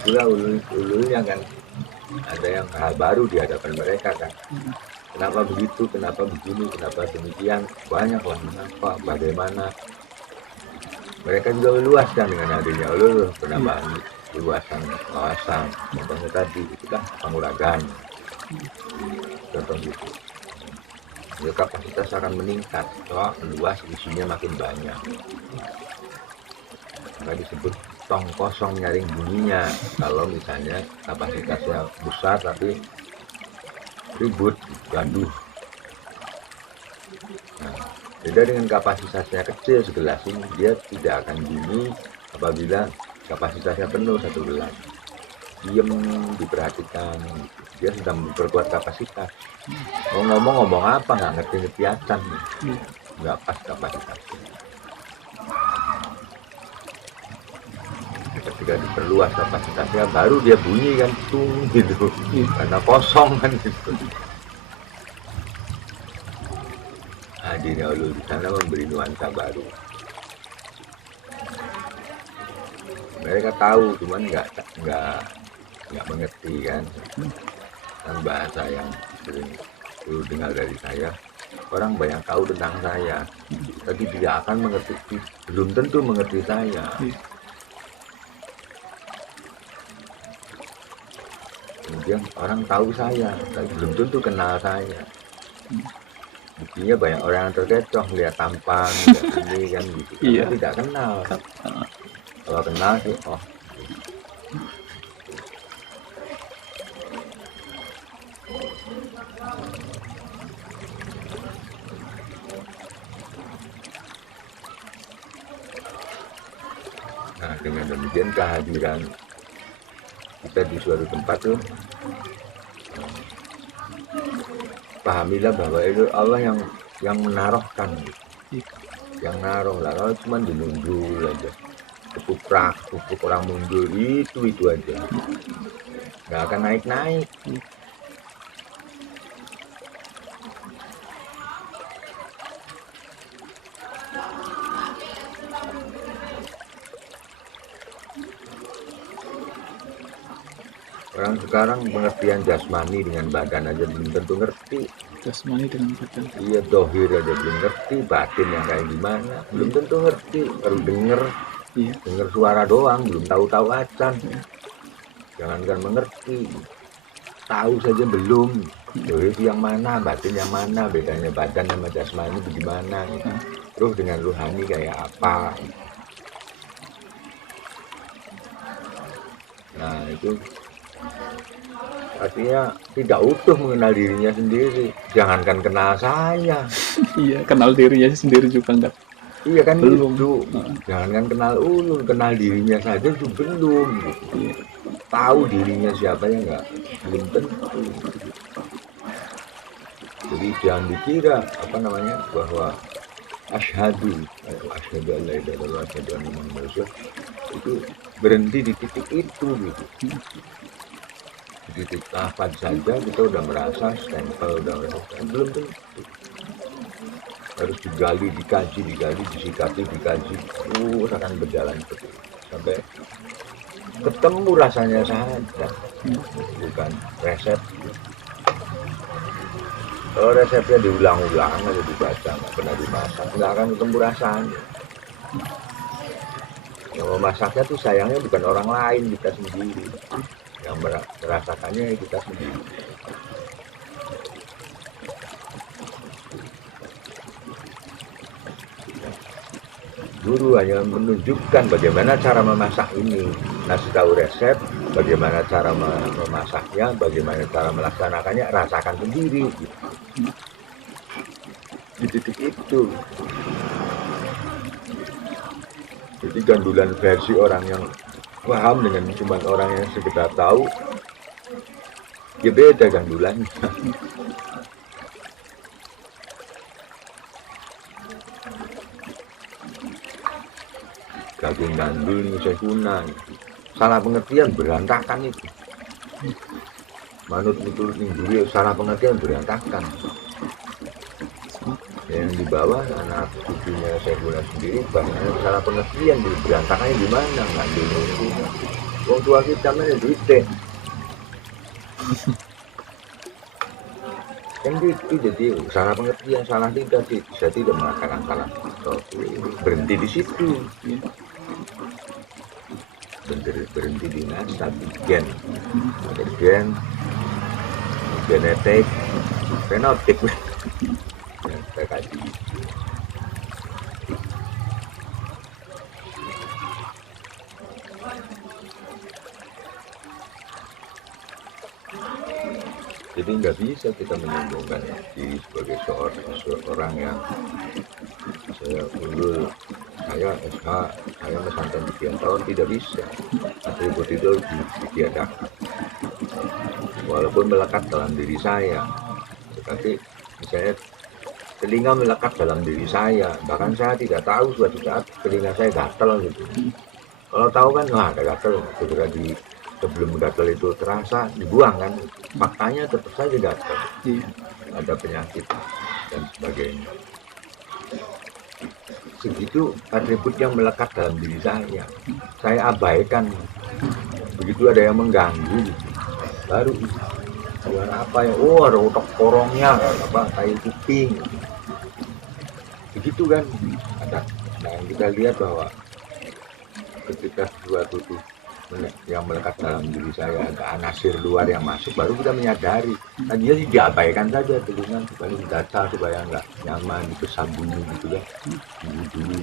itulah ululnya kan, ada yang hal baru di hadapan mereka kan. Kenapa begitu, kenapa begini, kenapa demikian, banyak lah, mengapa, bagaimana. Mereka juga meluaskan dengan adanya ulul, penambahan luasan kawasan. Contohnya tadi itu kan penguragan, contoh gitu. Ya, kapasitas akan meningkat, soal luas isinya makin banyak. Maka disebut tong kosong nyaring bunyinya. Kalau misalnya kapasitasnya besar tapi ribut, gaduh. Nah, beda dengan kapasitasnya kecil segelas ini, dia tidak akan bunyi apabila kapasitasnya penuh satu gelas. Diem, diperhatikan, dia sedang memperkuat kapasitas. Mau ngomong apa, nggak ngerti-ngertiatan, nggak pas kapasitasnya. Ketika diperluas kapasitasnya, baru dia bunyi kan, tung gitu, karena kosong kan gitu. Hadirnya ulul di sana memberi nuansa baru. Mereka tahu, cuman nggak mengerti kan. Kan bahasa yang sering dulu dengar dari saya, orang banyak tahu tentang saya, tapi tidak akan mengerti, belum tentu mengerti saya. Kemudian orang tahu saya, tapi belum tentu kenal saya. Buktinya banyak orang yang terkecoh lihat tampang, lihat ini kan gitu, karena tidak kenal. Kalau kenal sih, oh. Nah, dengan demikian kehadiran kita di suatu tempat tuh, pahamilah bahwa itu Allah yang menaruhkan, yang naruh lah. Kalau cuma dinunjuk aja, ketuprak orang mundur, itu aja, nggak akan naik. Orang sekarang pengertian jasmani dengan badan aja belum tentu ngerti. Jasmani dengan badan. Iya, dohir aja belum ngerti, batin yang kayak gimana belum tentu ngerti. Baru denger suara doang, belum tahu acan. Jangankan mengerti, tahu saja belum. Dohir yang mana, batin yang mana, bedanya badan sama jasmani bagaimana. Terus dengan ruhani kayak apa. Nah, itu artinya tidak utuh mengenal dirinya sendiri. Jangankan kenal saya. Iya, kenal dirinya sendiri juga enggak. Iya kan, belum. Gitu. Jangankan kenal ulul, kenal dirinya saja itu belum. Gitu. Tahu dirinya siapa ya enggak, belum tentu. Jadi jangan dikira bahwa asyhadu an la ilaha illallah asyhadu anna muhammadar rasulullah itu berhenti di titik itu gitu. Di titik lafaz saja kita udah merasa stempel, udah merasa, belum tentu. Harus digali, dikaji, disikapi, dikaji, terus akan berjalan seperti itu sampai ketemu rasanya saja, bukan resep. Kalau resepnya diulang-ulang aja dibaca, nggak pernah dimasak, nggak akan ketemu rasanya. Yang memasaknya tuh sayangnya bukan orang lain, kita sendiri. Yang merasakannya kita sendiri. Guru hanya menunjukkan bagaimana cara memasak ini, ngasih tahu resep, bagaimana cara memasaknya, bagaimana cara melaksanakannya, rasakan sendiri. Di titik itu. Jadi gandulan versi orang yang paham dengan cuma orang yang sekedar tahu, ya beda gandulannya. Gaging gandul ini sekuna, salah pengertian berantakan itu. Manut itu tinggi, salah pengertian berantakan. Yang di bawah anak cucunya sekuna sendiri, bahkan salah pengertian berantakannya di mana? Gandul itu Wong tua kita mana duit deh. Kan itu jadi salah pengertian, salah tidak sih, bisa tidak mengatakan salah atau berhenti di situ, Iya. berhenti di nasab, gen, ada gen, genetik, fenotip, yang saya kaji. Jadi nggak bisa kita menyombongkan diri sebagai seorang yang saya unggul, saya SH, saya pesantren sekian tahun, tidak bisa. Atribut itu ditiadakan. Walaupun melekat dalam diri saya, tetapi misalnya telinga melekat dalam diri saya, bahkan saya tidak tahu suatu saat telinga saya gatal gitu. Kalau tahu kan, wah ada gatal, segera sebelum gatal itu terasa dibuang kan, faktanya tetap saja gatal, Iya. ada penyakit dan sebagainya. Segitu atribut yang melekat dalam diri saya abaikan. Begitu ada yang mengganggu gitu, baru suara apa ya, oh ada otak korongnya, apa kayu kuping, begitu kan ada. Nah kita lihat bahwa ketika sesuatu itu yang melekat dalam diri saya, ada anasir luar yang masuk, baru kita menyadari. Tadinya sih diabaikan saja telinga supaya data, supaya nggak nyaman, kesambungi gitu ya. Dulu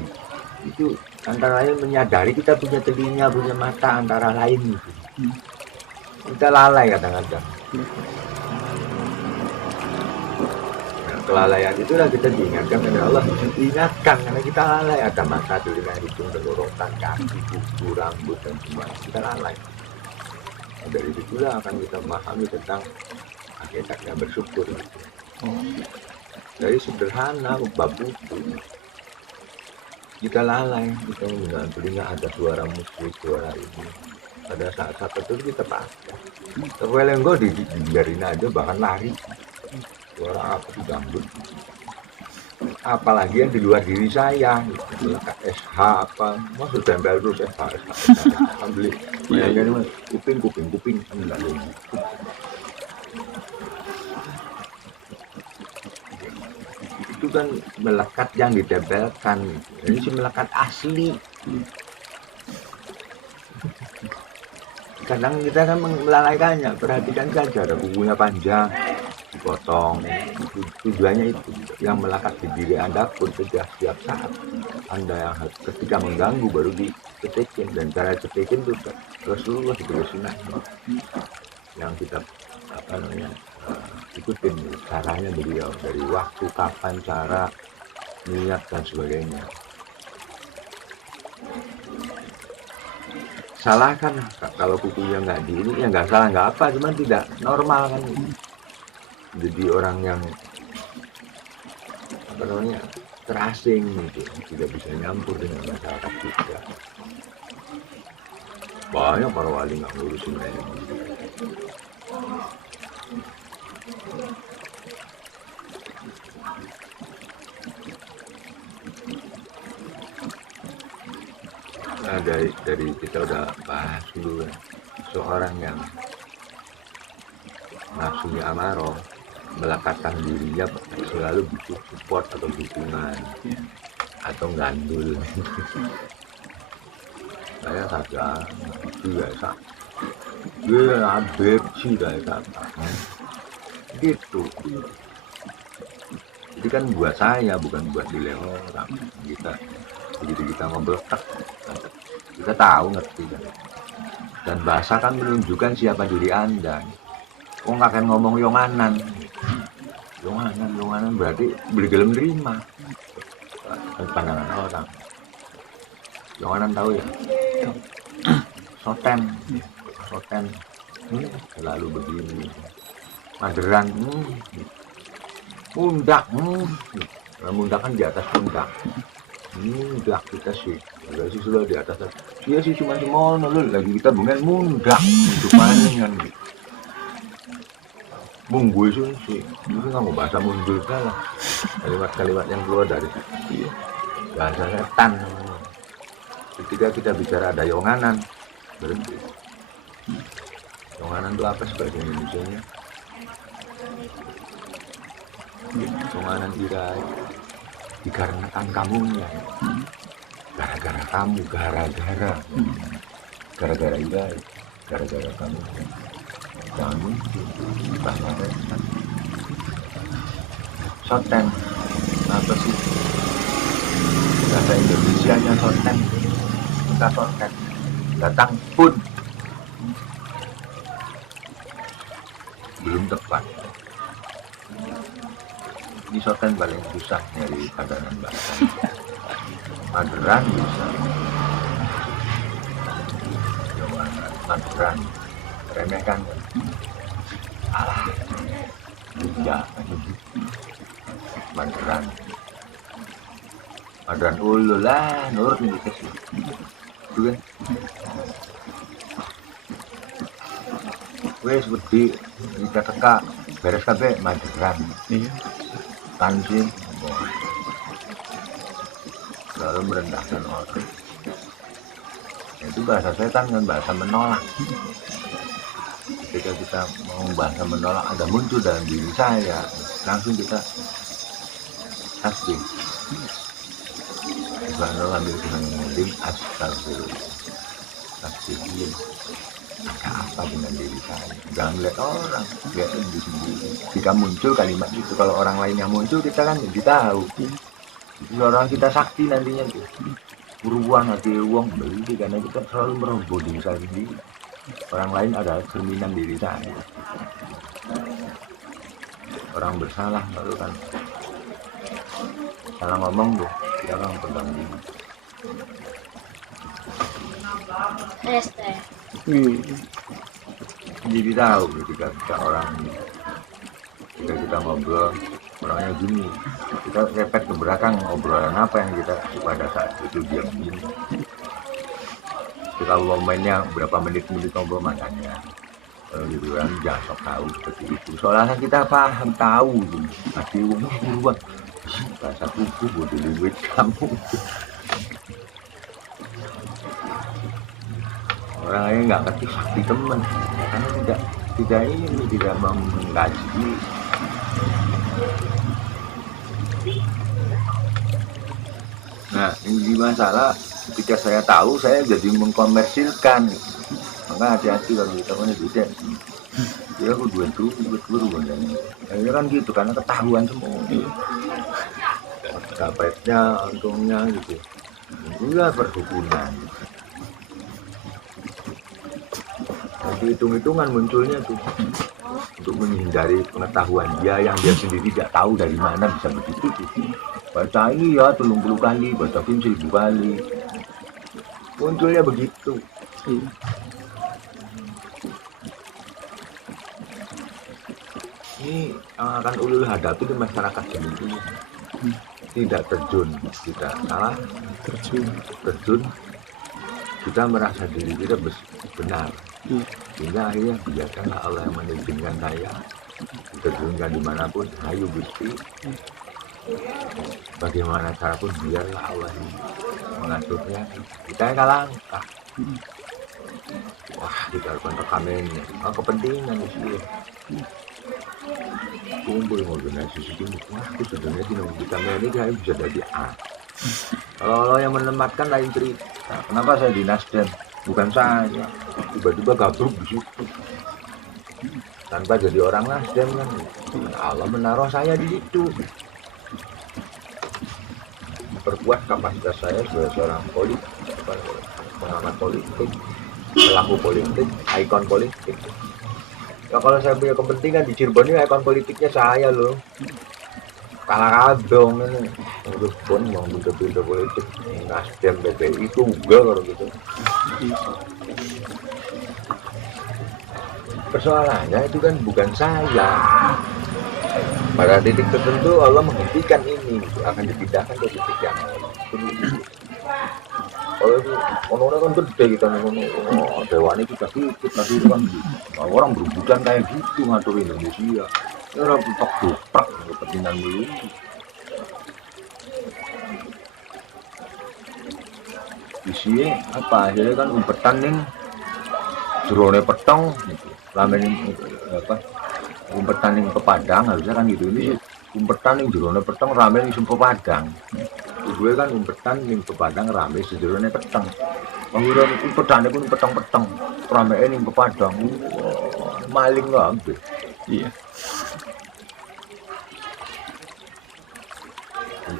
itu antara lain menyadari kita punya telinga, punya mata, antara lain gitu. Kita lalai kadang-kadang. Nah, kelalaian itulah kita diingatkan oleh Allah, diingatkan karena kita lalai. Ada mata, telinga, hidung, tenggorokan, kaki, kuku, rambut dan semua kita lalai. Nah, dari situlah akan kita memahami tentang hakikatnya bersyukur gitu. Dari sederhana bab itu kita lalai, kita menggunakan telinga, ada suara musik, suara ini. Pada saat-saat tertentu kita pasrah. Terwelenggo dibiarin aja, bahkan lari. Suara apa sih gambut? Apalagi yang di luar diri saya, melekat SH apa, maksud tempel terus SH. Beli, bayangkan kuping, enggak lagi. Itu kan melekat yang ditempelkan, ini sih melekat asli. Kadang kita kan melalaikannya, perhatikan saja, ada kukunya panjang, dipotong. Tujuannya itu, yang melekat di diri Anda pun sudah setiap saat Anda yang ketika mengganggu baru dicetikin, dan cara cetikin itu Rasulullah itu sunnah yang kita ikutin caranya beliau, dari waktu, kapan, cara, niat dan sebagainya. Salah kan kalau kukunya nggak di ini, ya nggak salah, nggak apa, cuman tidak normal kan. Jadi orang yang terasing gitu, tidak bisa nyampur dengan masyarakat kita. Banyak para wali nggak ngurusin ini. Nah, dari kita udah bahas dulu ya, seorang yang nafsunya amarah, melekatkan dirinya selalu butuh support atau dukungan, atau gandul. Saya saja biasa, Habib sih biasa, gitu. Jadi kan buat saya, bukan buat dilihat orang. Begitu kita ngobrol, kita tahu, ngerti kan. Dan bahasa kan menunjukkan siapa diri Anda. Oh nggak akan ngomong yonganan berarti beli gelem nerima pandangan orang. Yonganan tahu ya? Soten selalu begini. Maderan, pundak, pundak kan di atas pundak. Mundak kita sih, agak sih sudah di atas. Dia sih cuma semono loh, lagi kita bukan mundak untuk panjang gitu. Munggu itu sih, itu nggak mau bahasa mundur lah. Kalimat-kalimat yang keluar dari bahasa setan. Ketika kita bicara ada yonganan, berhenti. Tonganan itu apa sebagai Indonesia-nya? Tonganan irai dikarenakan kamunya, gara-gara kamu, gara-gara irai, gara-gara kamu. Jangan muncul bahasa rekan. Soten apa sih bahasa Indonesia-nya? Soten, kita soten datang pun belum tepat. Ini soten paling susah nyari padanan bahasa. Mageran bisa, mageran remehkan, alah iya, mageran ulu lah, nurut nih dikasih itu kan. Wes wedi kita teka beres kabeh mageran Iya. kanjeng lalu merendahkan orang. Itu bahasa setan kan, bahasa menolak. Ketika kita mau bahasa menolak ada muncul dalam diri saya, langsung kita tasbih. Subhanallah hamdulillah astagfirullah. Tasbih. Ada apa dengan diri saya? Jangan lihat orang, lihat diri sendiri. Jika muncul kalimat itu, kalau orang lain yang muncul kita kan jadi tahu. Itu orang kita sakti nantinya tuh. Uruan hati uang beli karena kita selalu meroboh diri saya sendiri. Orang lain adalah cerminan diri saya. Orang bersalah lalu kan salah ngomong tuh, kita kan pegang diri. Wih. Jadi tahu ketika kita orang ketika kita ngobrol orangnya gini, kita repet ke belakang obrolan apa yang kita pada saat itu diam gini. Kalau momennya berapa menit ngobrol makanya gitu kan, jangan sok tahu seperti itu. Soalnya kita paham tahu tuh, hati umum buat bahasa kuku bodoh duit kamu. Orang lain nggak ngerti sakti teman, karena tidak mau mengkaji. Nah, ini masalah ketika saya tahu saya jadi mengkomersilkan. Maka hati-hati kalau kita punya duit. Ya aku duit guru banyak. Akhirnya kan gitu karena ketahuan semua. Dapatnya, untungnya gitu. Enggak perkebunan. Nanti hitung-hitungan munculnya tuh untuk menghindari pengetahuan dia yang dia sendiri tidak tahu dari mana bisa begitu tuh. Baca ini ya 30 kali, baca film 1000 kali. Munculnya begitu. Ini akan ulul hadapi di masyarakat sendiri. Tidak terjun, tidak salah terjun. Kita merasa diri kita benar. Sehingga akhirnya biarkanlah Allah yang mengizinkan saya terjunkan dimanapun. Ayo Gusti, bagaimana carapun biarlah Allah yang mengaturnya. Kita yang langkah. Wah, kita harus rekamannya. Kepentingan di sini. Kumpul organisasi ini. Wah, itu sebenarnya di kamera ini saya bisa jadi A. Kalau yang menempatkan lain cerita. Kenapa saya di Nasdem? Bukan saya. Tiba-tiba gabruk di situ. Tanpa jadi orang Nasdem kan. Allah menaruh saya di situ. Perkuat kapasitas saya sebagai seorang politik, pengamat politik, pelaku politik, ikon politik. Ya kalau saya punya kepentingan di Cirebon ini ikon politiknya saya loh. Kalah kadong ini. Terus pun mau pintu-pintu politik Nasdem, PPI itu enggak kalau gitu. Persoalannya itu kan bukan saya. Pada titik tertentu Allah menghentikan ini, akan dipindahkan ke titik yang lain. Kalau itu orang-orang kan gede kita ngomong, dewan itu sudah ikut nanti itu kan orang berebutan kayak gitu ngatur Indonesia. Ya orang putok duprak kepentingan dulu. Isinya apa? Akhirnya kan umpetan nih jerone peteng gitu. Ramen apa umpetan ning pepadang harusnya kan gitu. Ini umpetan ning jerone peteng ramen ning pepadang. Gue kan umpetan ning pepadang rame sejerone peteng. Panguran umpetane pun peteng-peteng. Ramene ning pepadang. Wah, maling ngambil. Iya.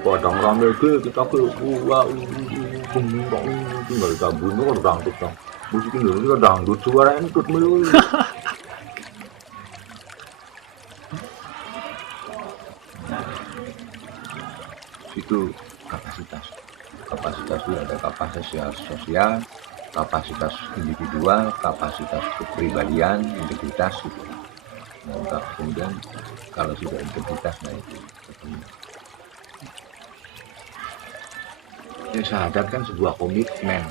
Padang rame ke kita ke wah tinggal gabung kan dangdut dong. Musik Indonesia dangdut suara entut melulu. Itu kapasitas itu ada kapasitas sosial, kapasitas individual, kapasitas kepribadian, integritas itu. Nah, kemudian kalau sudah integritas, nah itu ketemu. Ya, syahadat kan sebuah komitmen,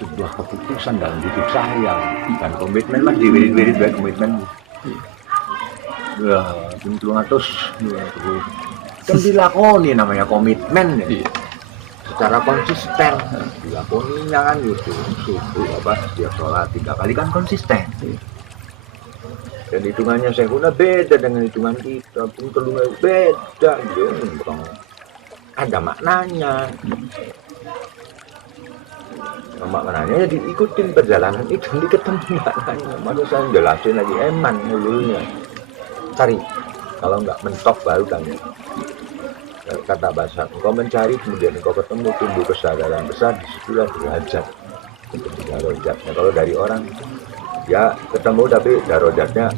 sebuah keputusan dalam hidup saya, dan komitmen mas diwirid-wirid baik komitmen. Ya, tentu atus, ya, terus kan dilakoni namanya komitmen ya. Iya. Secara konsisten dilakoninya kan gitu. Subuh apa setiap sholat 3 kali kan konsisten. Dan hitungannya Syekhuna beda dengan hitungan kita, pun kelungnya beda gitu. Ada maknanya. Maknanya ya diikutin perjalanan itu, diketemu maknanya. Masa saya jelasin lagi eman mulutnya. Cari, kalau nggak mentok baru kan. Kata bahasa, engkau mencari kemudian engkau ketemu, tumbuh kesadaran besar, disitulah derajat untuk darajatnya. Kalau dari orang ya ketemu tapi darajatnya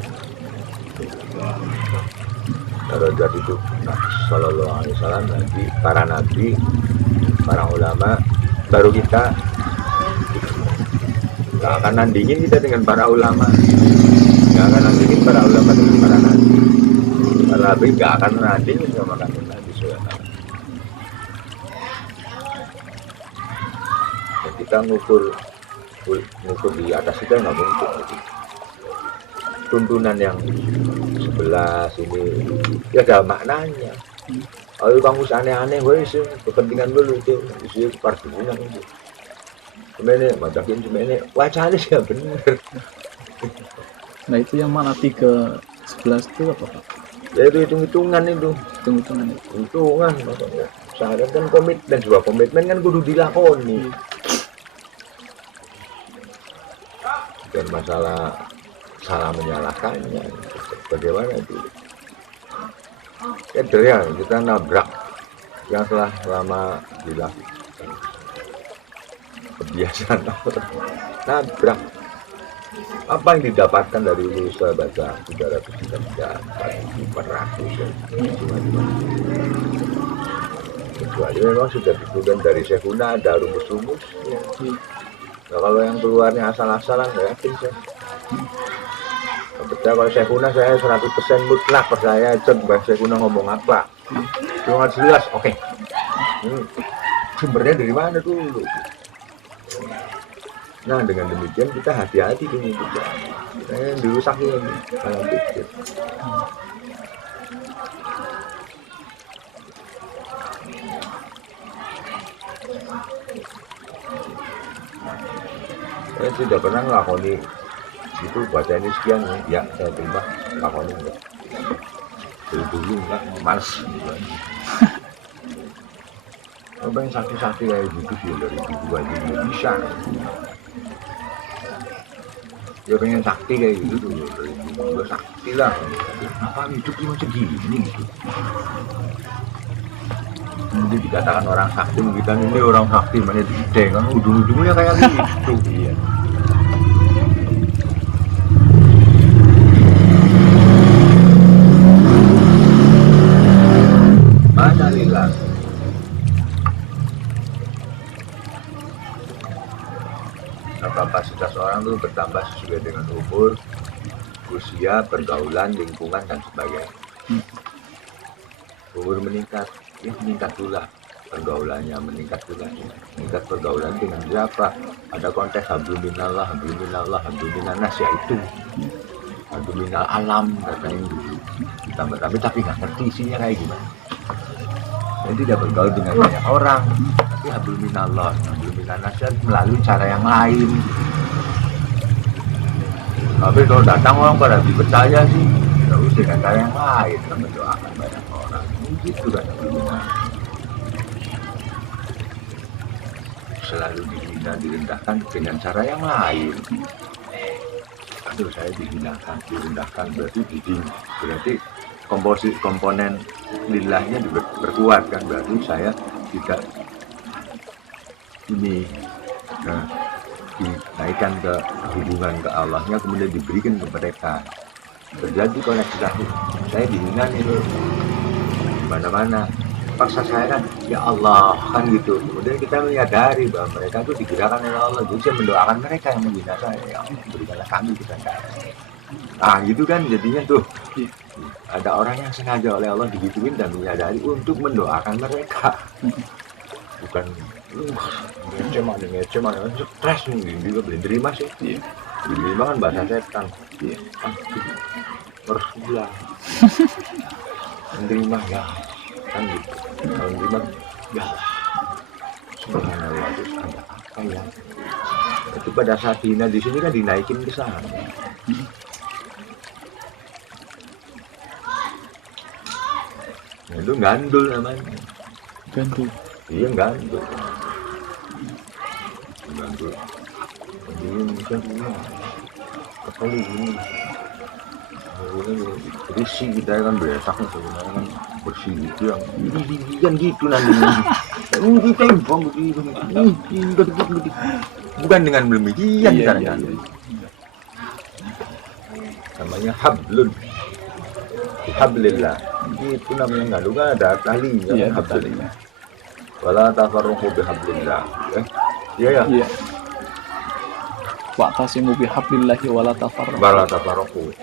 darajat itu Sallallahu Alaihi Wasallam, nanti para nabi, para ulama, baru kita nggak akan nandingin kita dengan para ulama, nggak akan nandingin para ulama dengan para nabi. Para nabi nggak akan nandingin sama kami. Kita ngukur di atas kita nggak mungkin. Tuntunan yang 11 ini ya ada maknanya. Kalau kamu aneh-aneh, wes kepentingan dulu itu isi pardunan itu. Sebenarnya matakin sebenarnya wacana sih ya bener. Nah itu yang mana 3:11 itu apa Pak? Ya itu hitung-hitungan itu. Hitung-hitungan itu. Hitungan maksudnya. Syahadat kan komitmen, sebuah komitmen kan kudu dilakoni. Dan masalah salah menyalahkannya bagaimana itu ya kita nabrak yang telah lama dilakukan kebiasaan nabrak apa yang didapatkan dari usaha baca 300 kecuali memang sudah ditentukan dari Syekhuna ada rumus-rumus ya. Nah, kalau yang keluarnya asal-asalan ya yakin saya. Percaya kalau Syekhuna saya 100% mutlak percaya coba Syekhuna ngomong apa. Cuma jelas, oke. Sumbernya dari mana dulu? Nah dengan demikian kita hati-hati ini juga. Dirusak ini dalam pikir. Saya tidak pernah ngelakoni itu baca ini sekian ya saya terima lakoni enggak dulu enggak males apa yang sakit-sakit kayak gitu sih dari dulu aja nggak bisa dia pengen sakti kayak gitu tuh dari dulu sakti lah apa hidup ini macam gini gitu mungkin dikatakan orang sakti kita ini orang sakti mana ide kan ujung-ujungnya kayak gitu iya. Manalilah kapasitas orang itu bertambah sesuai dengan umur, usia, pergaulan, lingkungan dan sebagainya. Umur meningkat, ya meningkat pula pergaulannya, meningkat pula meningkat pergaulan dengan siapa? Ada konteks habluminallah, habluminanas ya itu habluminal alam katanya dulu ditambah tapi nggak ngerti isinya kayak gimana. Jadi tidak bergaul dengan banyak orang, tapi habluminallah, habluminanas melalui cara yang lain. Tapi kalau datang orang pada dipercaya sih, ya wis dengan cara yang lain, kan mendoakan banyak orang. Gitu kan. Selalu dihina, direndahkan dengan cara yang lain. Aduh, saya dihinakan, direndahkan, berarti komponen lillahnya berkuat kan, berarti saya tidak ini dinaikkan ke hubungan ke Allahnya, kemudian diberikan ke mereka. Terjadi koneksitas, saya dihina nih loh, mana-mana paksa saya kan, ya Allah kan gitu. Kemudian kita menyadari bahwa mereka itu digerakkan oleh Allah, jadi saya mendoakan mereka yang menghina saya, ya Allah berikanlah kami bukan saya. Nah gitu kan jadinya tuh, ada orang yang sengaja oleh Allah digituin dan menyadari untuk mendoakan mereka, bukan ngece mana stres nih, juga belum terima sih. Belum terima kan bahasa setan. Bersulah menerima ya kan gitu. Kalau menerima ya subhanallah, terus ada apa ya itu pada saat hina di sini kan dinaikin ke sana. Nah, itu gandul namanya. Gandul. Iya gandul. Ini misalnya punya kepala ini berisi kita kan besaknya sebenarnya kan bersih gitu yang kan gitu nanti ini tembong begitu bukan dengan demikian caranya. Namanya hablun hablillah, itu namanya ngadu kan ada talinya kan hablillah. Wala tafarruqu bihablillah. Iya. Wa'tasimu bihablillahi wala tafarraqu. Wala tafarruqu.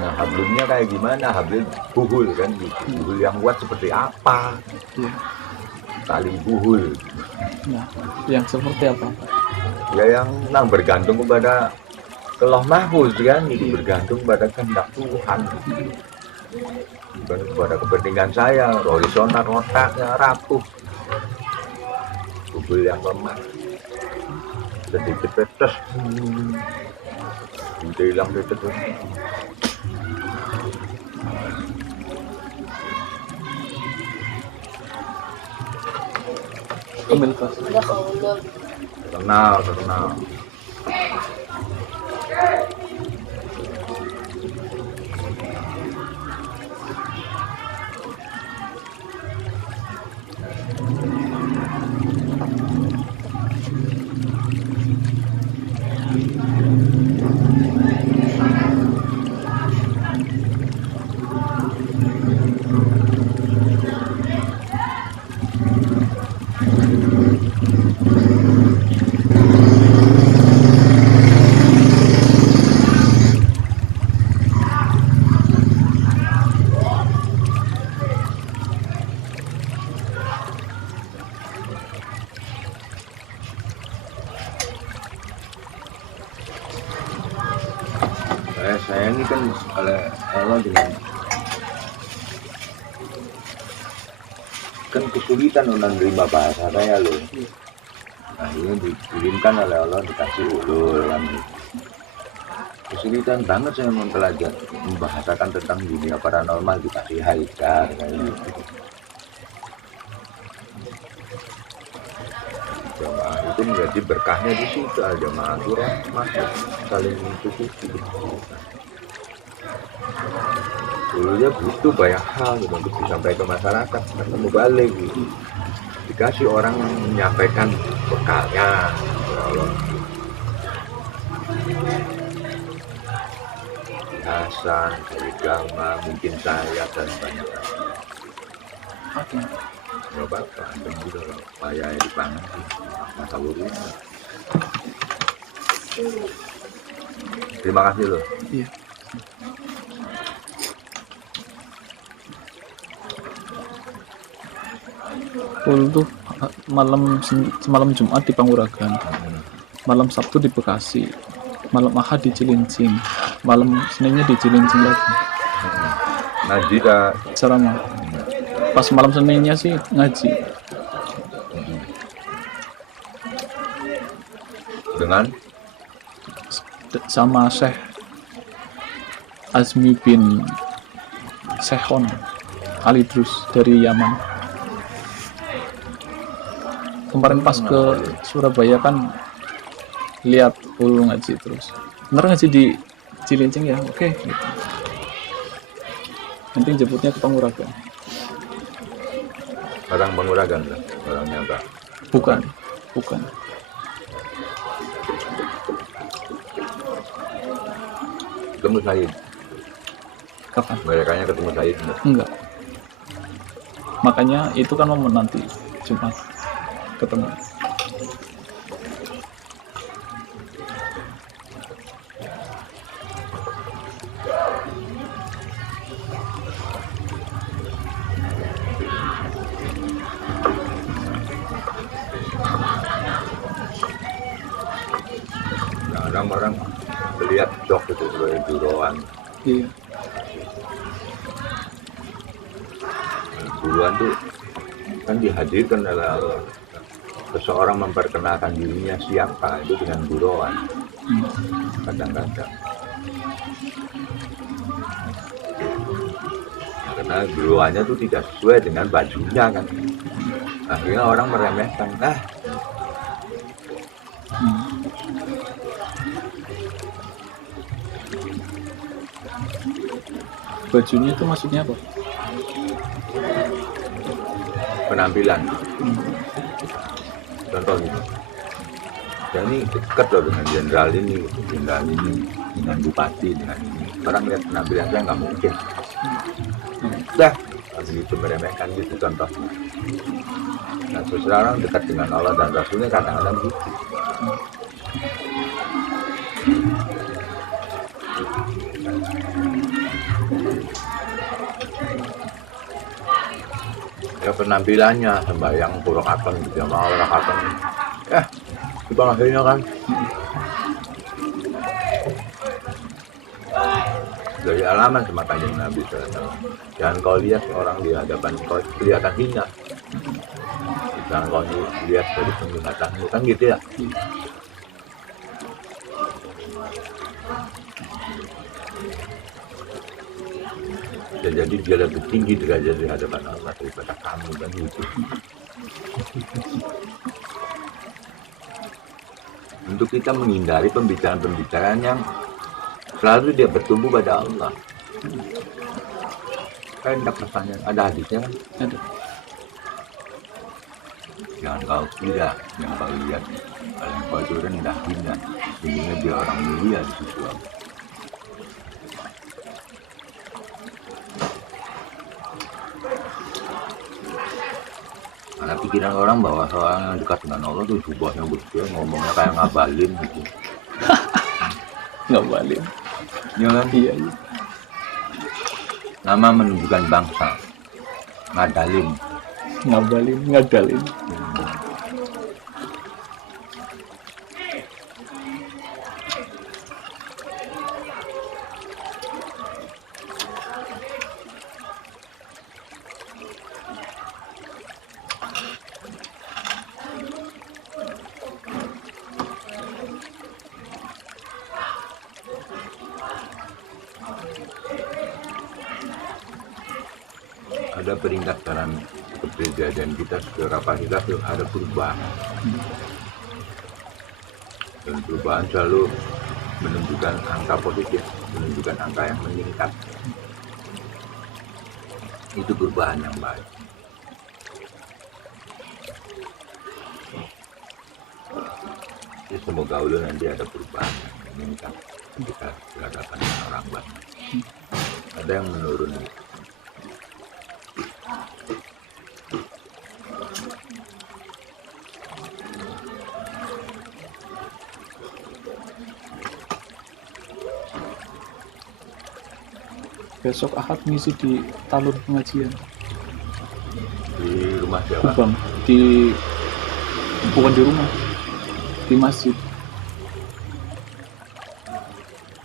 Nah, hablumnya kayak gimana? Hablum buhul kan gitu. Buhul yang kuat seperti apa? Tali buhul. Nah, yang seperti apa? Ya yang bergantung kepada Allah Mahfuz kan, itu bergantung pada kehendak Tuhan. Bukan kepada kepentingan saya, horizontal otaknya rapuh. Buhul yang lemah. Sedikit petes. Udah hilang petes. Ambil tas. Terkenal. Saya ini kan oleh Allah dengan kan kesulitan menerima bahasa saya loh. Nah ini dikirimkan oleh Allah, dikasih ulul kan. Kesulitan banget saya mempelajari, membahasakan tentang dunia paranormal, dikasih haikal kayak gitu. Jamaah itu menjadi berkahnya di situ, jamaah itu rahmat, saling mencukupi. Dulunya butuh banyak hal gitu, untuk disampaikan ke masyarakat, karena mubalik gitu. Dikasih orang yang menyampaikan bekalnya, ya Allah. Hasan, Syed Gama, mungkin saya dan banyak lagi. Nggak apa-apa, dan juga payah di pangan sih, masa urunya. Terima kasih loh. Iya. Tuh malam Jumat di Panguragan, malam Sabtu di Bekasi, malam Ahad di Cilincing, malam Seninnya di Cilincing lagi. Ngaji dah. Ceramah. Pas malam Seninnya sih ngaji. dengan sama Syekh Azmi bin Sehon Alidrus dari Yaman. Kemarin pas ke Surabaya kan lihat ngaji terus. Bener ngaji di Cilincing ya? Oke. Gitu. Nanti jemputnya ke Panguragan. orang Panguragan lah, orangnya apa? Bukan. Ketemu Said. Kapan? Mereka ketemu Said. Enggak. Makanya itu kan momen nanti Jumat ketemu. Nah, orang-orang lihat dok itu sebagai buruan. Iya. Buruan tuh kan dihadirkan oleh Allah. Seseorang memperkenalkan dirinya siapa itu dengan buruan. Kadang-kadang. Karena buruannya tuh tidak sesuai dengan bajunya kan. Akhirnya orang meremehkan. Bajunya itu maksudnya apa? Penampilan. Contoh gitu. Dan ini dekat loh dengan jenderal ini, dengan bupati, dengan ini. Orang lihat penampilan saya nggak mungkin. Dah, begitu meremehkan gitu contohnya. Nah, seseorang dekat dengan Allah dan Rasulnya kadang-kadang gitu. Ya penampilannya sembahyang kurakaton gitu, mau kurakaton. Itu akhirnya kan dari alaman sama kanjeng Nabi SAW. Jangan kau lihat orang di hadapan kau kelihatan hina. Jangan kau lihat dari penglihatanmu, kan gitu ya. Dan jadi dia lebih tinggi derajat di hadapan Allah daripada kamu, kan gitu. Untuk kita menghindari pembicaraan-pembicaraan yang selalu dia bertumbuh pada Allah. Kan ada pertanyaan, ada hadisnya kan? Ada. Jangan kau kira, yang kau lihat, kalau yang kau itu rendah, hina. Sehingga dia orang mulia di sisi Allah. Karena pikiran orang bahwa seorang yang dekat dengan Allah itu jubahnya besar, ngomongnya kayak ngabalin gitu. Ngabalin. Iya kan? Iya. Nama menunjukkan bangsa. Ngadalin. Ngadalin. Ada peringkatan kepribadian kita secara kapasitas ada perubahan. Dan perubahan selalu menunjukkan angka positif, menunjukkan angka yang meningkat. Itu perubahan yang baik. Ya, semoga Allah nanti ada perubahan yang meningkat ketika berhadapan dengan orang banyak. Ada yang menurun. Besok Ahad ngisi di Talun pengajian. Di rumah siapa? Kubang. Bukan di rumah. Di masjid.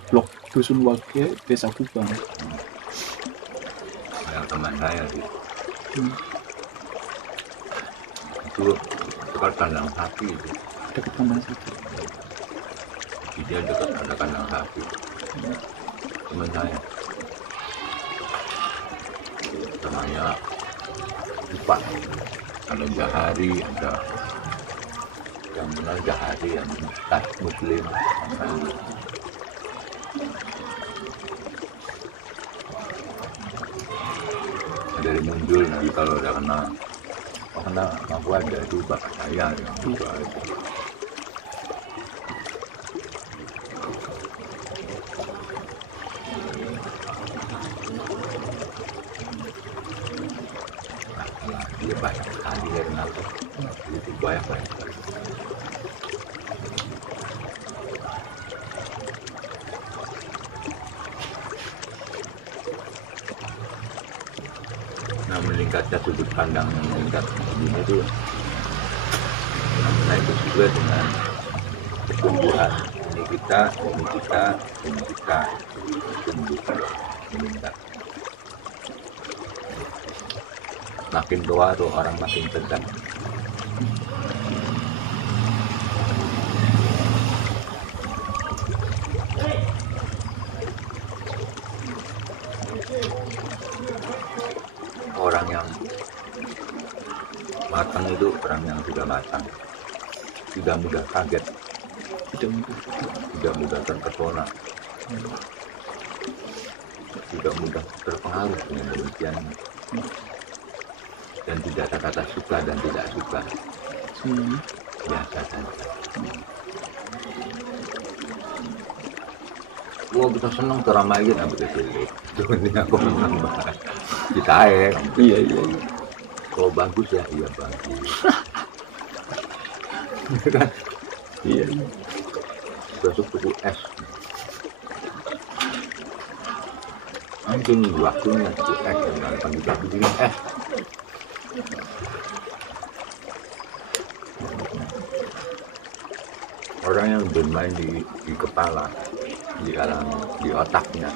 Blok Dusun Wage, Desa Kubang. Yang teman saya sih. Itu dekat kandang sapi itu. Dekat kandang sapi. di dia dekat ada kandang sapi. Teman saya namanya lupa, ada Jahari, ada yang benar Jahari, yang tas Muslim. Dari muncul nanti kalau udah kena aku ada itu bapak saya yang juga itu. Dia banyak sekali karena itu banyak sekali. Nah, meningkatnya sudut pandang meningkat begini itu namanya itu sesuai dengan pertumbuhan ini kita tumbuh meningkat. Makin tua tuh orang makin tegang. Orang yang matang itu orang yang sudah matang, tidak mudah kaget, tidak mudah terpesona, tidak mudah terpengaruh dengan demikian, dan tidak ada kata suka dan tidak suka, biasa saja. Wah, kita senang teramain apa kecil. Cuman ini aku menambah kita Iya. Oh bagus ya, iya bagus. Iya. Besok tuku es. Mungkin waktunya tuku es, dan pagi-pagi bikin es. Orang yang bermain di kepala, di otaknya,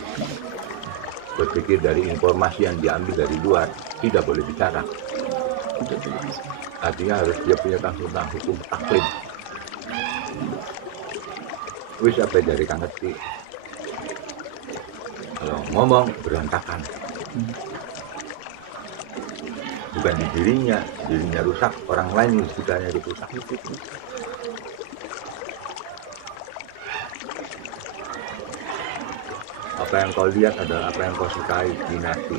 berpikir dari informasi yang diambil dari luar, tidak boleh bicara. Artinya harus dia punya konsultan hukum taklim. Wis apa dari kan ngerti. Kalau ngomong berantakan. Bukan di dirinya rusak, orang lain sekitarnya rusak. Apa yang kau lihat adalah apa yang kau sukai, minati.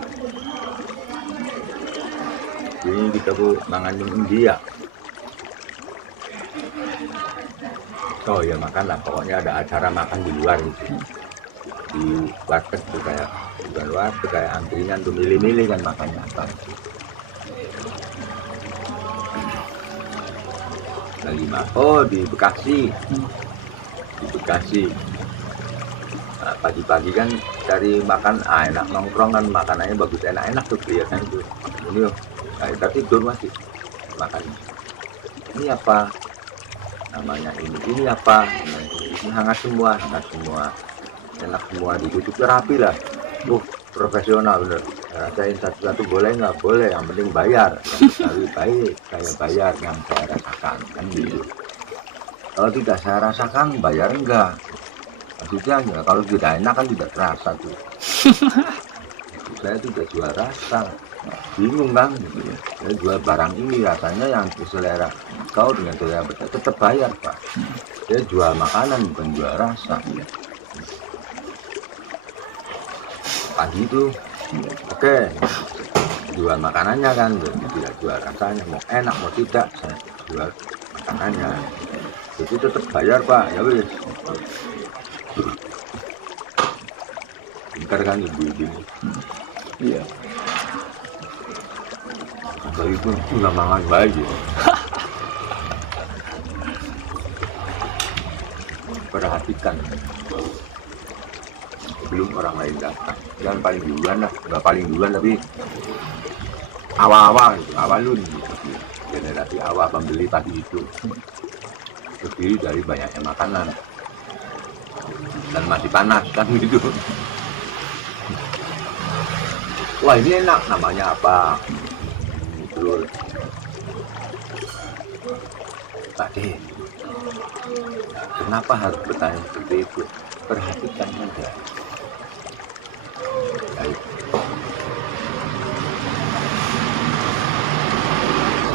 Ini kita tuh manganin India. Oh ya makanlah, pokoknya ada acara makan di luar gitu. Di warteg tuh kayak, bukan warteg, kayak angkringan tuh milih-milih kan makannya apa. Lagi oh di Bekasi. Di Bekasi. Nah, pagi-pagi kan cari makan enak, nongkrong kan makanannya bagus, enak-enak tuh kelihatan itu. Ini kita tidur masih makan. Ini apa namanya ini apa ini hangat semua enak semua, ditutup rapi lah. Profesional bener. Rasain satu-satu boleh nggak boleh, yang penting bayar. Yang sekali baik saya bayar yang saya rasakan kan gitu. Kalau tidak saya rasakan bayar enggak. Maksudnya ya, kalau tidak enak kan tidak terasa tuh. Saya tidak jual rasa, bingung kan gitu ya. Saya jual barang ini rasanya yang selera kau dengan selera betul, tetap bayar Pak. Saya jual makanan bukan jual rasa. Pagi itu oke, jual makanannya kan, tidak jual rasanya. Mau enak mau tidak saya jual makanannya. Jadi tetap bayar Pak, ya wis. Pintar kan ibu-ibu ini. Iya. Kalau itu nggak mangan baik ya. Perhatikan sebelum orang lain datang. Jangan paling duluan lah, nggak paling duluan tapi awal-awal gitu, awalun gitu. Generasi awal pembeli pagi itu terdiri dari banyaknya makanan dan masih panas kan gitu. Wah ini enak, namanya apa? Terus Pak Kenapa harus bertanya seperti itu? Perhatikan saja. Baik.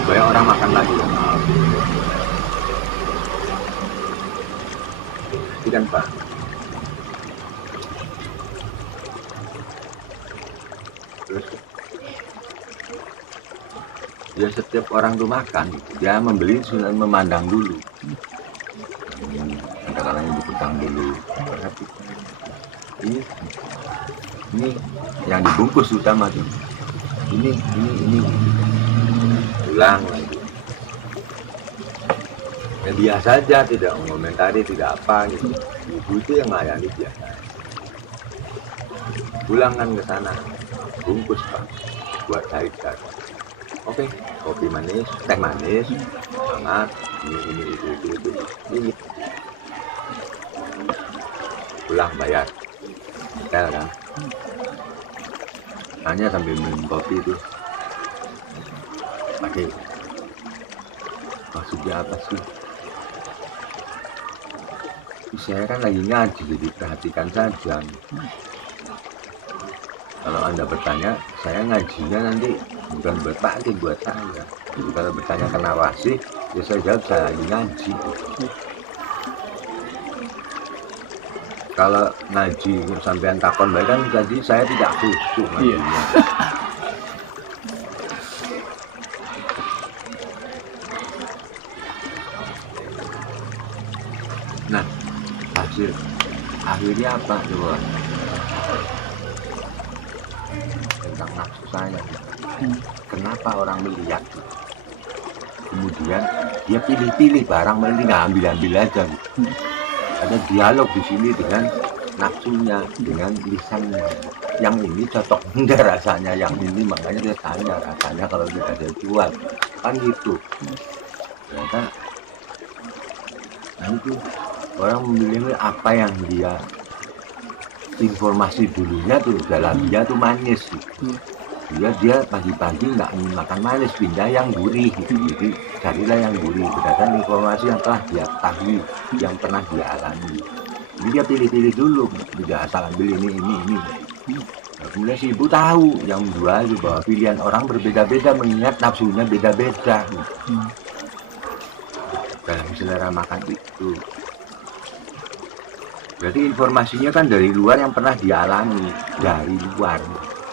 Supaya orang makan lagi. Itu kan Pak. Terus ya setiap orang tuh makan, dia membeli sudah memandang dulu. Kadang-kadang dipegang dulu. Ini yang dibungkus utama tuh. Ini. Ulang lagi. Ya biasa aja, tidak mengomentari, tidak apa gitu. Ibu itu yang melayani biasa. Pulangkan ke sana, bungkus Pak, buat saya. Oke, kopi manis, teh manis, hangat, ini, itu. Ini. Pulang bayar, hotel kan. Hanya sambil minum kopi itu. Pakai maksudnya apa sih? Saya kan lagi ngaji, jadi perhatikan saja. Kalau Anda bertanya, saya ngajinya nanti bukan buat Pak, buat saya. Jadi kalau bertanya kenapa sih, ya saya jawab saya lagi ngaji. Kalau ngaji sampean takon baik kan tadi saya tidak khusyuk ngajinya. Nah, akhirnya apa coba? Tentang nafsu saya. Kenapa orang melihat? Kemudian dia pilih-pilih barang, ini nggak ambil aja. Ada dialog di sini dengan nafsunya, dengan lisannya. Yang ini cocok enggak rasanya, yang ini makanya dia tanya rasanya kalau tidak ada jual, kan gitu. Ternyata, nah itu orang memilih apa yang dia informasi dulunya tuh dalam dia tuh manis gitu. Dia pagi-pagi nggak ingin makan manis, pindah yang gurih gitu. Jadi carilah yang gurih berdasarkan informasi yang telah dia ketahui, yang pernah dia alami. Jadi dia pilih-pilih dulu, tidak asal ambil ini. Nah, kemudian si ibu tahu yang menjual bahwa pilihan orang berbeda-beda mengingat nafsunya beda-beda dalam selera makan itu. Jadi informasinya kan dari luar yang pernah dialami, dari luar.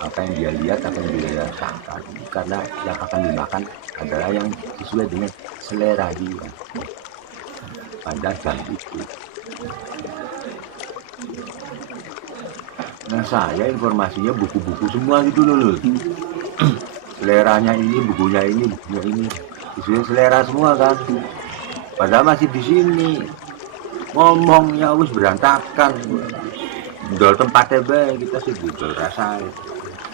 Apa yang dia lihat, apa yang dia sangka. Karena yang akan dimakan adalah yang sesuai dengan selera dia pada jam itu. Nah saya informasinya buku-buku semua gitu loh. Seleranya ini, bukunya ini. Sesuai selera semua kan. Padahal masih di sini. Ngomongnya wis berantakan. Dol tempatnya baik, kita sih dol rasain.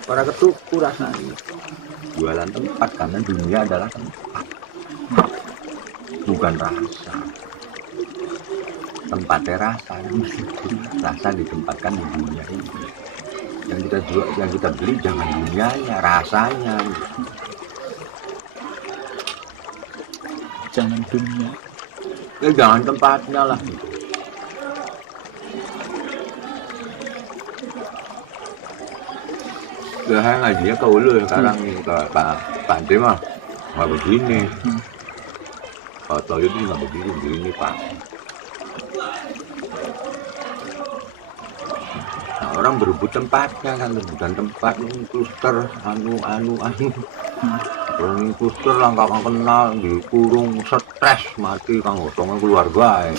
Orang ketuku rasanya. Jualan tempat karena dunia adalah tempat, bukan rasa. Tempatnya rasa ditempatkan di dunia ini. Yang kita beli jangan dunianya, rasanya. Jangan dunia. Ya jangan tempatnya lah. Saya ngajinya ke Ulu sekarang nih, ke Pak Ante mah nggak begini. Kalau tahu itu nggak begini Pak. Nah, orang berebut tempatnya kan, rebutan tempat ini kluster anu. Orang kluster lah nggak kenal, dikurung stres mati kang gotongnya keluarga.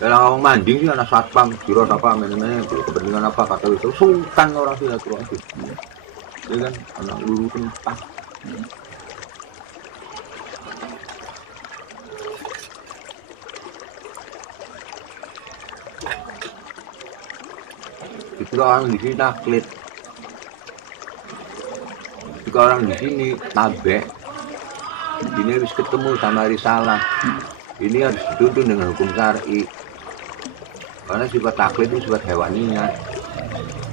Kalau mancing sih anak satpam, kira apa mainnya, kepentingan apa kata itu sungkan orang sih silaturahmi. Dia kan anak luru tempat. Itu orang di sini taklid. Itu orang di sini tabe. Ini harus ketemu sama risalah. Ini harus dituntun dengan hukum syar'i. Karena sifat taklid itu sifat hewaninya.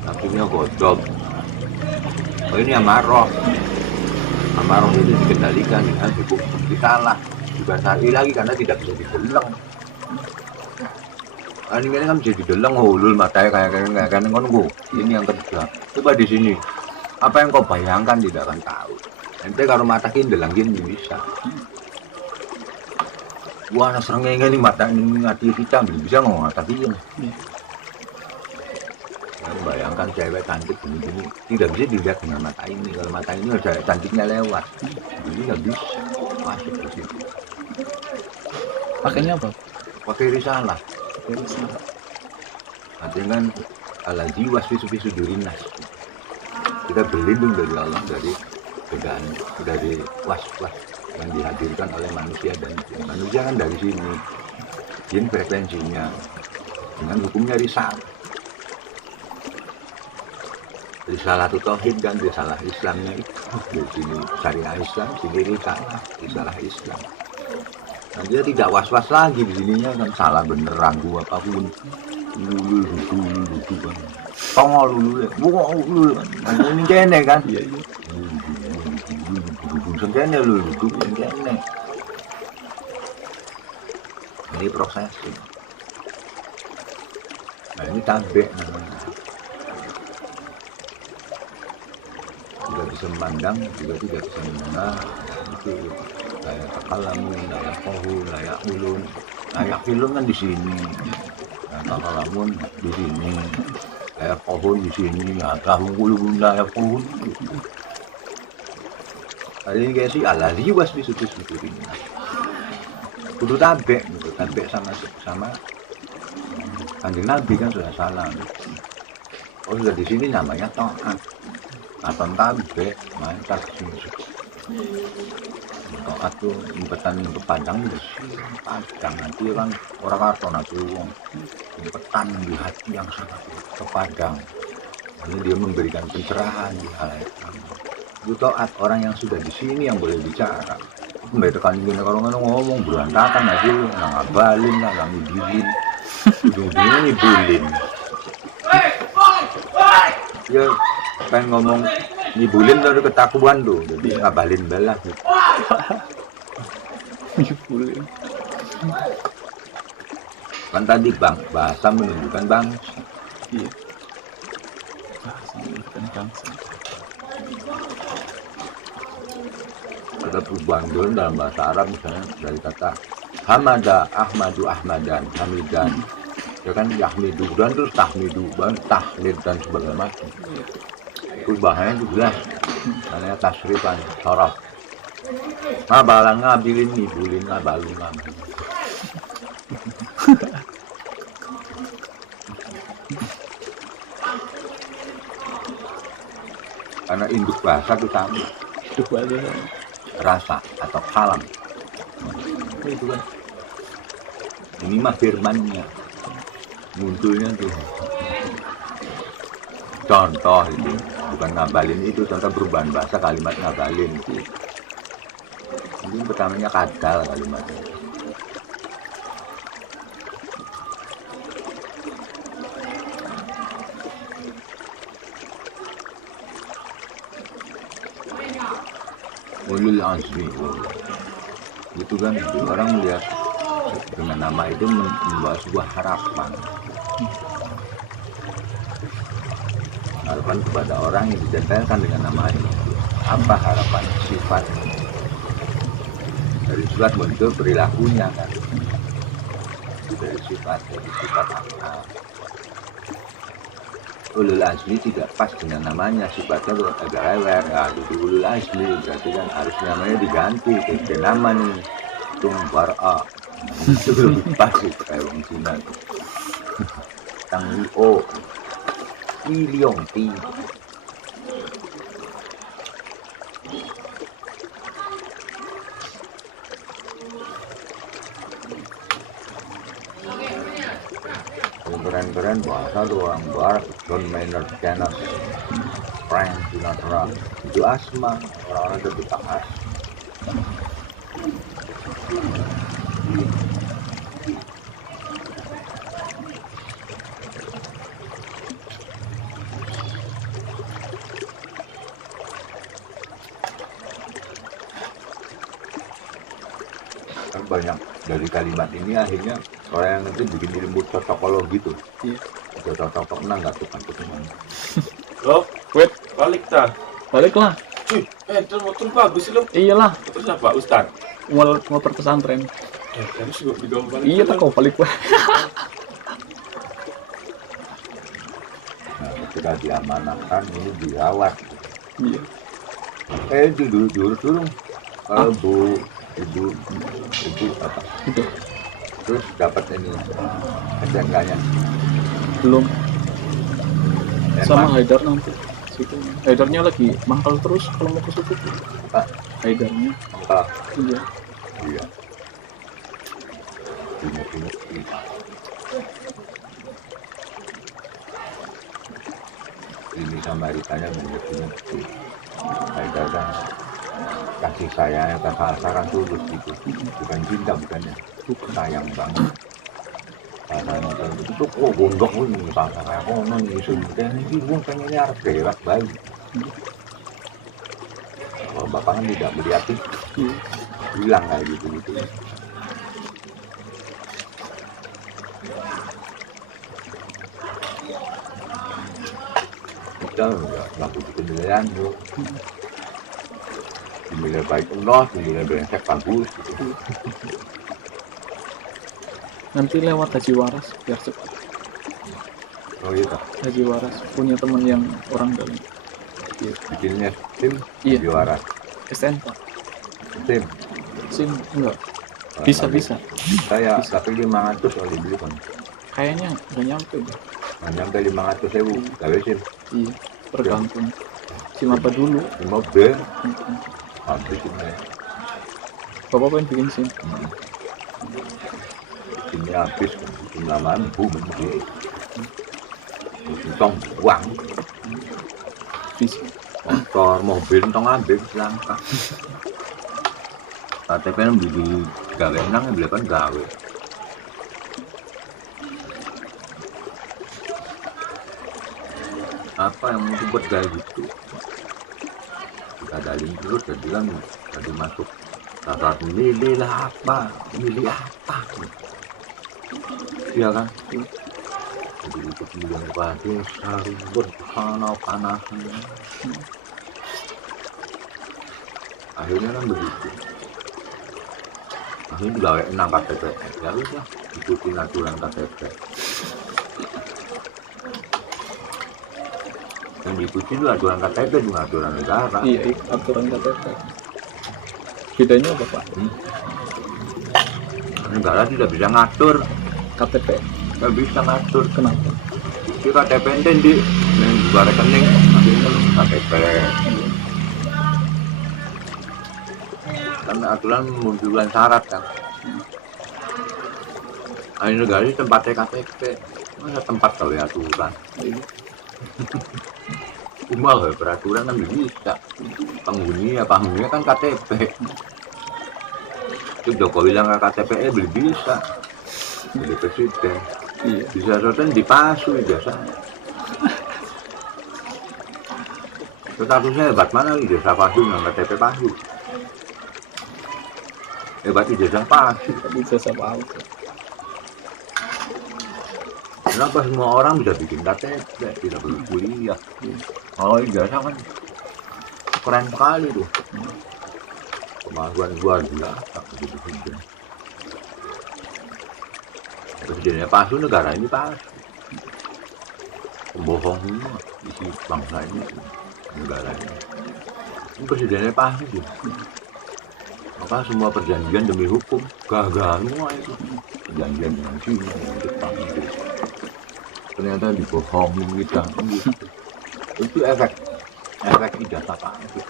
Nafsunya godok. Oh ini amarah. amarahnya itu dikendalikan dengan hukum risalah, bukan syar'i lagi karena tidak bisa dideleng. Ini kan bisa dideleng, hulul matanya kayak ngono. Ini yang kedua. Coba di sini, apa yang kau bayangkan tidak akan tahu. Nanti kalau mata ini delengin bisa. Wah, anak serengenge ini mata ini ngati kita bisa ngomong mata dia. Bayangkan cewek cantik begini tidak bisa dilihat dengan mata ini. Kalau mata ini ada cantiknya lewat, jadi nggak bisa masuk ke situ. Pakainya apa? Pakai risalah. Risalah. Artinya kan alaji wasfi sudurinas. Kita berlindung dari Allah dari godaan, dari was-was yang dihadirkan oleh manusia, dan manusia kan dari sini. Jin frekuensinya dengan hukumnya risalah. Risalah itu tauhid kan, risalah Islamnya itu di sini syariah Islam, sini risalah Islam. Nah, dia tidak was-was lagi di sininya kan, salah bener ragu apapun. Lulu kan. Tongol lulu kan. Ini kene kan. Iya. Kene lulu kene. Ini proses. Nah, ini tabek namanya. Tidak bisa memandang, juga tidak bisa mendengar. Itu kayak kekalamun, kayak kohul, kayak ulun, kayak film kan di sini. Kekalamun di sini, kayak kohul di sini, kahung ulun, kayak kohul. Kali ini kayak sih ala liwas di situ ini. Kudu tabek sama Kanjeng Nabi kan sudah salah. Oh, sudah di sini namanya taat. Aton tabe mantap sih. Taat tuh impetan ke padang bersih, padang nanti kan orang karton nanti uang impetan di hati yang sangat ke padang. Lalu dia memberikan pencerahan di halayak. Itu taat orang yang sudah di sini yang boleh bicara. Mbak tekan gini kalau ngomong berantakan aja lu, ngabalin lah, ngidilin, ujung-ujungnya ngibulin. Ya pengen ngomong nyibulin dari ketakuan tuh, jadi ngabalin balah gitu. Nyibulin. Kan tadi bahasa menunjukkan bangsa. Iya. Bahasa menunjukkan bangsa. Ada perubahan dulu dalam bahasa Arab, misalnya dari kata Hamada, Ahmadu, Ahmadan, Hamidan. Ya kan Yahmidu dan terus Tahmidu, Tahlid dan sebagainya macam. Perubahannya juga namanya tasrifan, sorof. Ngabalan, ngabilin, ngibulin, ngabalin, ngabalin. Karena induk bahasa itu sama. Induk bahasa sama. Rasa atau kalam. Itu kan. Ini mah firmannya. Munculnya tuh. Contoh itu. Bukan ngabalin itu, contoh perubahan bahasa kalimat ngabalin itu. Mungkin pertamanya kadal kalimatnya. Ulul azmi itu kan orang melihat dengan nama itu membawa sebuah harapan kepada orang yang ditempelkan dengan nama itu. Apa harapan? Sifat dari sifat muncul perilakunya kan, dari sifat apa. Ulul azmi tidak pas dengan namanya, sifatnya agak lewer. Nah, jadi ulul azmi berarti kan harus namanya diganti ke nama nih, Tumbar'a. Itu lebih pas itu kayak orang Cina tuh. Tang O Iliong Ti. Keren-keren bahasa doang barat John Maynard Keynes, Frank Sinatra, itu asma orang-orang terbuka as. kan banyak dari kalimat ini akhirnya orang yang ngerti bikin ilmu cocokologi tuh. Iya. Cocok menang nggak tuh kan Loh, Wait, balik ta. baliklah. Itu motor bagus sih lo. Iyalah, Terus apa Ustad? motor pesantren. Terus gue digawa balik. Iya, tak kau balik weh. nah, ketika diamanahkan ini dirawat Iya. dulu kalau ibu apa Itu terus dapat ini SNK-nya belum sama Enak. Haidar nanti. Situ. Haidarnya lagi mangkal terus kalau mau ke situ. Pak. Haidarnya. Pak. Iya. Iya. Ini sama Ritanya mengerti. Haidar kan kasih sayangnya ke Salsa kan tulus gitu. Bukan cinta bukannya. Sayang banget. Salsa itu kok gondok ini Salsa kayak kono nih sudah ini gue pengennya harus berak baik. Kalau bapak kan tidak melihat itu hilang kayak gitu. Kita nggak butuh penilaian yuk. Dinilai baik Allah, dinilai brengsek bagus gitu. Nanti lewat Haji Waras biar cepat. Oh iya tak, Haji Waras punya teman yang orang dalam. bikinnya tim Iya. juara SNK. tim. SIM enggak. Bisa. Saya Bisa. tapi 500 kalau dibeli kan. Kayaknya nggak nyampe deh. Nyampe 500.000 gawe sim. Iya, tergantung. SIM apa dulu? 5 B habis ini. Bapak pengen bikin SIM. Ini habis lamaan boom gitu. Tong uang Bisa. motor mobil tong ambil langkah. KTP yang beli gawe nang beli kan gawe. Apa yang mau buat kayak gitu? Kita dalin terus dan bilang tadi masuk saat milih apa? Iya kan? Jadi itu kemudian pagi sarubur sana panasan. Akhirnya kan begitu. Akhirnya juga 6 KTP. Ya udah ikutin aturan KTP. Yang diikuti itu aturan KTP bukan aturan negara. Iya, aturan KTP. Bedanya apa Pak? Negara tidak bisa ngatur, KTP. nggak bisa ngatur. Kenapa? Di KTP ente di yang juga rekening, akhirnya KTP. Kan aturan munculkan syarat kan. Nah, ini negara ini tempatnya KTP, masa tempat kalau ya aturan. Iya. Cuma kalau peraturan kan bisa. Penghuninya kan KTP. Itu Jokowi bilang KTP belum bisa. Jadi presiden. Iya. Bisa soten dipasu biasa. Statusnya hebat mana nih desa pasu dengan KTP pasu? Hebat di desa pasu. Bisa sama apa? Kenapa semua orang bisa bikin KTP? Tidak perlu kuliah. Kalau ijazah kan keren sekali tuh. Kemampuan luar biasa begitu presiden. Presidennya pasu, negara ini pasu. Pembohong semua isi bangsa ini, negara ini. Ini presidennya pasu sih. Maka semua perjanjian demi hukum gagal semua itu. Perjanjian dengan Cina, dengan Jepang itu. Ternyata dibohongin kita. Itu efek ijazah palsu.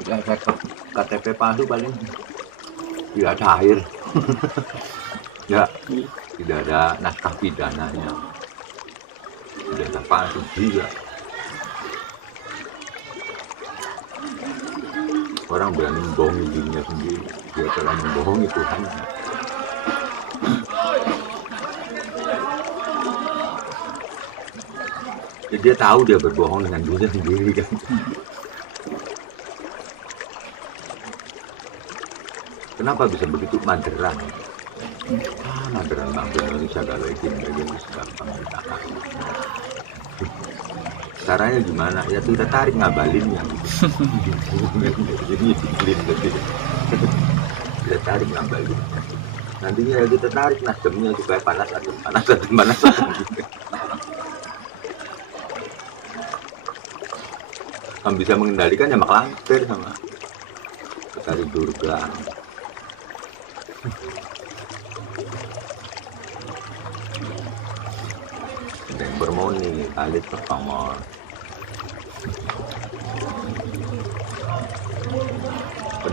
Efek KTP palsu paling tidak cair. Ya, tidak ada naskah pidananya. Ijazah palsu juga. Orang berani membohongi dirinya sendiri. Dia telah membohongi Tuhannya. Jadi dia tahu dia berbohong dengan dirinya sendiri kan. Kenapa bisa begitu Mageran? Mageran bangsa Indonesia kalau izin itu gampang ditangkap. Caranya gimana? Ya kita tarik ngabalinnya. Jadi kita tarik ngabalin. Nantinya kita tarik nasdemnya supaya panas. Yang bisa mengendalikan ya Mak Lampir sama Petari Durga. Dan bermoni alit pertama.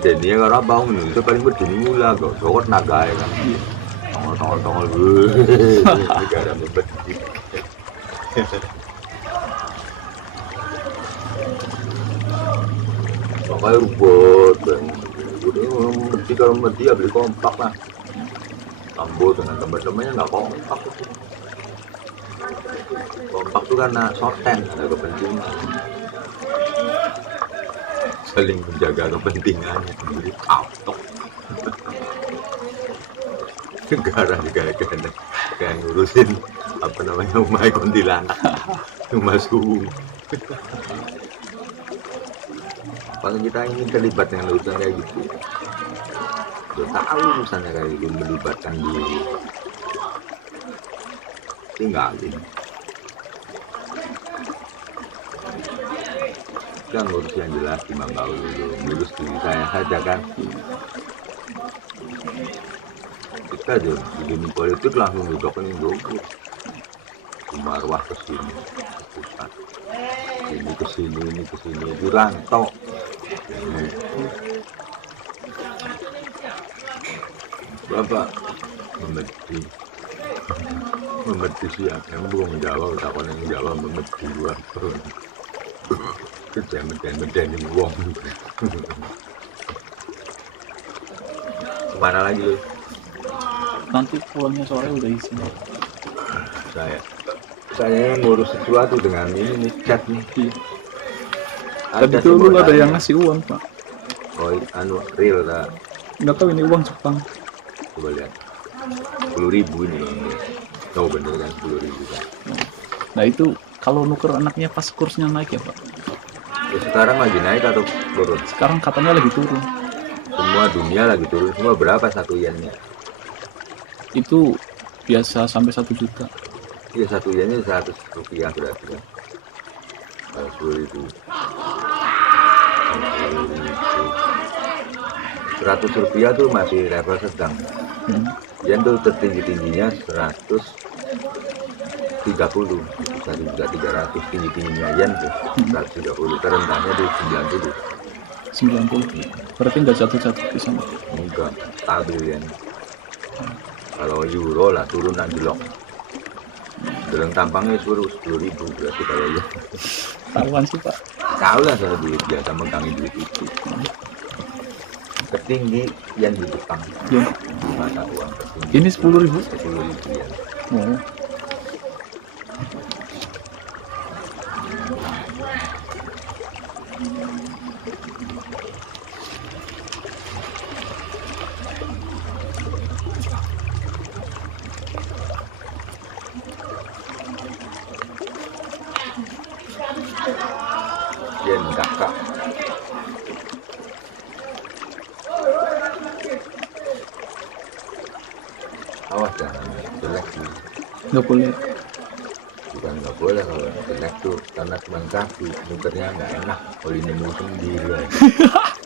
Dan dia kalau bau itu paling berdini mula kok, cowok naga ya kan. Tongol, negara memberdiri. Makanya rubot, udah kalau merdi ya beli kompak lah. Tambo dengan teman-temannya nggak kompak. Kompak tuh karena soten, ada kepentingan. Saling menjaga kepentingannya, jadi kapok. Negara juga kayak ngurusin apa namanya rumah kuntilanak, rumah suhu. Kalau kita ingin terlibat dengan urusan kayak gitu, udah tahu urusannya kayak gitu, melibatkan diri, tinggalin. Kita ngurus yang jelas, timbang gaul dulu, ngurus diri saya saja kan. Kita aja di dunia politik langsung duduk ini dulu, cuma arwah kesini, pusat, ini kesini, dirantau. Bapak memedi siapa yang belum menjawab, takon yang menjawab memedi gua. Kerja meden uang. Kemana lagi lu? Nanti pulangnya sore udah isi. Saya ngurus sesuatu dengan ini nih chat nih. Tadi dulu ada yang ngasih uang Pak. Oh real lah. Nggak tahu ini uang Jepang. Coba lihat 10.000 ini. Tahu bener kan 10.000 kan. Nah itu kalau nuker anaknya pas kursnya naik ya Pak. Ya, sekarang lagi naik atau turun? Sekarang katanya lagi turun. Semua dunia lagi turun. Semua berapa satu yennya? Itu biasa sampai 1 juta. Iya satu yennya 100 rupiah berarti kan. 10.000. 100 rupiah tuh masih level sedang. Yen tuh tertinggi-tingginya 130, 1.300 tinggi-tingginya yen tuh 130, terendahnya di 90. Berarti nggak jatuh-jatuh di sana. Enggak, stabil yen. Kalau euro lah turun anjlok. Dalam tampangnya suruh 10.000 berarti kalau ya. Tahuan sih Pak. Tahu lah soal duit biasa megangi duit itu. Tertinggi yang di Jepang. Ya. Mata uang tertinggi. Ini 10.000. 10.000 ya. Oh. Yen kakak. Awas jangan jelek sih. Nggak boleh. Bukan nggak boleh kalau jelek tuh karena cuma kaki, nukernya nggak enak. Kalau ini mau sendiri.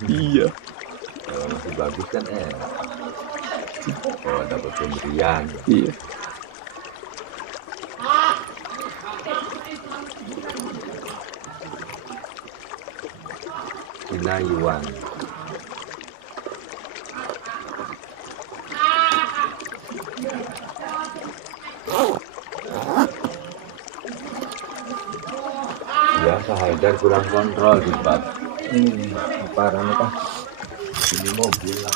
Iya. Kalau masih bagus kan enak. Kalau dapat pemberian. Iya. China Yuan. Biasa Haidar kurang kontrol di bab. Parah nih kan. Ini mobil lah.